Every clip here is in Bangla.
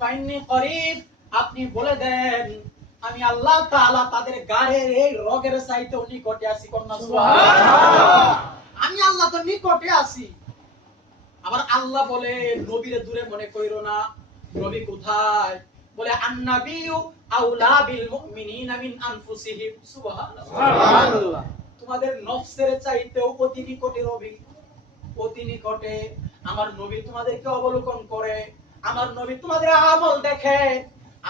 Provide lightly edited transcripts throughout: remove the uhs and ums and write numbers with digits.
ফাইন্নি করিব, আপনি বলে দেন আমি আল্লাহ তাআলা তাদের গাড়ের এই রগের চাইতেও নিকটে আছি। কন্যা সুবহানাল্লাহ। আমি আল্লাহ তো নিকটে আছি। আবার আল্লাহ বলে নবীরে দূরে মনে কইরো না। নবী কোথায়? বলে আন-নাবিয়্যু আউলা বিল মুমিনিনা মিন আনফুসিহিম। সুবহানাল্লাহ। তোমাদের নফসের চাইতেও অতি নিকটে নবী, অতি নিকটে। আমার নবী তোমাদেরকে অবলোকন করে, আমার নবী তোমাদের আমল দেখে,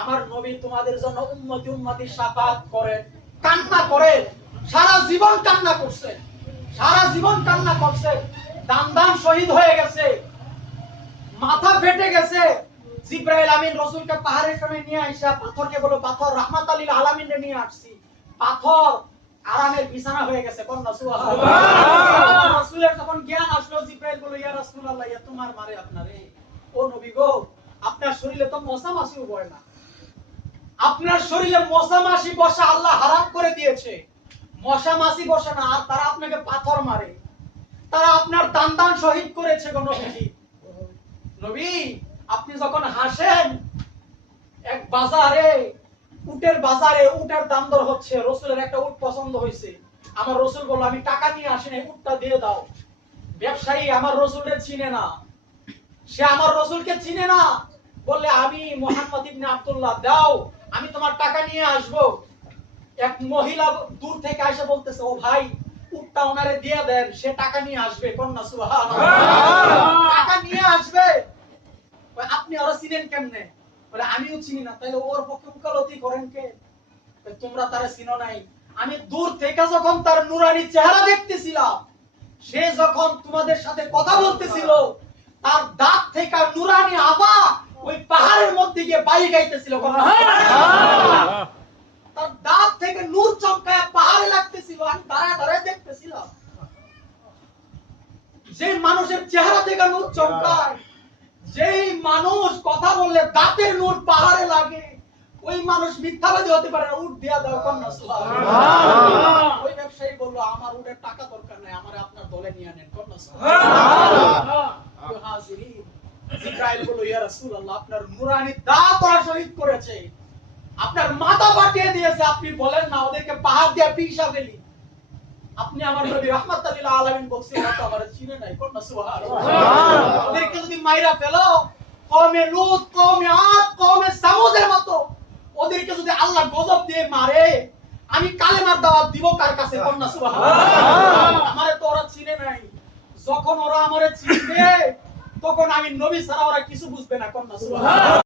আমার নবী তোমাদের জন্য উম্মতি উম্মতি শাফাত করে, কান্না করে। সারা জীবন কান্না করছে, সারা জীবন কান্না করছে। দান শহীদ হয়ে গেছে, মাথা ফেটে গেছে। জিবরাইল আমিন রাসূলকে পাহাড়ের সামনে নিয়ে আইসা পাথরকে বলো, পাথর রাহমাতাল লিল আলামিনে নিয়ে আসছি। পাথর আরামের বিছানা হয়ে গেছে। কন্যা সুবহানাল্লাহ। রাসূলের যখন জ্ঞান আসলো, জিবরাইল বলল, ইয়া রাসূলুল্লাহ, ইয়া তোমার মারে আপনারে। ও নবী গো, আপনার শরীরে তো মশা মাছিও বয় না। আপনার শরীরে মশা মাছি বসা আল্লাহ হারাম করে দিয়েছে। মশা মাছি বসে না, আর তারা আপনাকে পাথর মারে। তারা আপনার দান শহীদ করেছে গো নবীজি। নবী, আপনি যখন হাসেন, এক বাজারে, উটের বাজারে উটের দাম দর হচ্ছে। রাসূলের একটা উট পছন্দ হয়েছে। আমার রাসূল বলল, আমি টাকা নিয়ে আসি না, উটটা দিয়ে দাও। ব্যবসায়ী আমার রাসূলকে চিনে না, সে আমার রাসূলকে চিনে না। বললে, আমি মুহাম্মদ ইবনে আব্দুল্লাহ, দাও, আমি তোমার টাকা নিয়ে আসব। এক মহিলা দূর থেকে এসে বলতেছে, ও ভাই, উটটা ওনারে দিয়ে দেন, সে টাকা নিয়ে আসবে। কন্যা সুবহানাল্লাহ। টাকা নিয়ে আসবে। আপনি ওরা চিনেন কেমনে? বলে, আমিও চিনি না। তাহলে ওর পক্ষে উকালতি করেন কে? তোমরা তারা চিনো নাই। আমি দূর থেকে যখন তার নুরানি চেহারা দেখতেছিলাম, সে যখন তোমাদের সাথে কথা বলতেছিল, তার দাঁত থেকে নুরানি আভা ওই পাহাড়ের মধ্যে গিয়ে বাড়ি গাইতেছিল। তার দাঁত থেকে নূর চমকায় পাহাড়ে লাগতেছিল। আমি দাঁড়ায় দাঁড়ায় দেখতেছিলাম। যে মানুষের চেহারা থেকে নূর চমকায়, যেই মানুষ কথা বললে দাঁতের নূর পাহাড়ে লাগে, ওই মানুষ মিথ্যাবাদী হতে পারে না। উট দিয়া দাও। কন্যা সুবহানাল্লাহ। ওই ব্যবসায়ী বলল, আমার উটের টাকা দরকার নাই, আমারে আপনার দলে নিয়ে নেন। কন্যা সুবহানাল্লাহ। হাজিরিন, জিবরাইল বলল, ইয়া রাসূলুল্লাহ, আপনার নুরানি দাঁত ওরা শহীদ করেছে, আপনার মাথা ফাটিয়ে দিয়েছে। আপনি বলেন না ওদেরকে পাহাড় দিয়ে পিষা ফেলি। আপনি আমার নবী রাহমাতাল লিল আলামিন বলছেন, না তো আমারে চিনে নাই। কন্যা সুবহানাল্লাহ। ওদেরকে যদি মাইরা ফেলো, কওমে লূত, কওমে আদ, কওমে সামুদের মতো ওদেরকে যদি আল্লাহ গজব দিয়ে মারে, আমি কালেমার দাওয়াত দিব কার কাছে? কন্যা সুবহানাল্লাহ। আমারে তো ওরা চিনে নাই। যখন ওরা আমারে চিনবে, তখন আমি নবী ছাড়া ওরা কিছু বুঝবে না। কন্যা সুবহানাল্লাহ।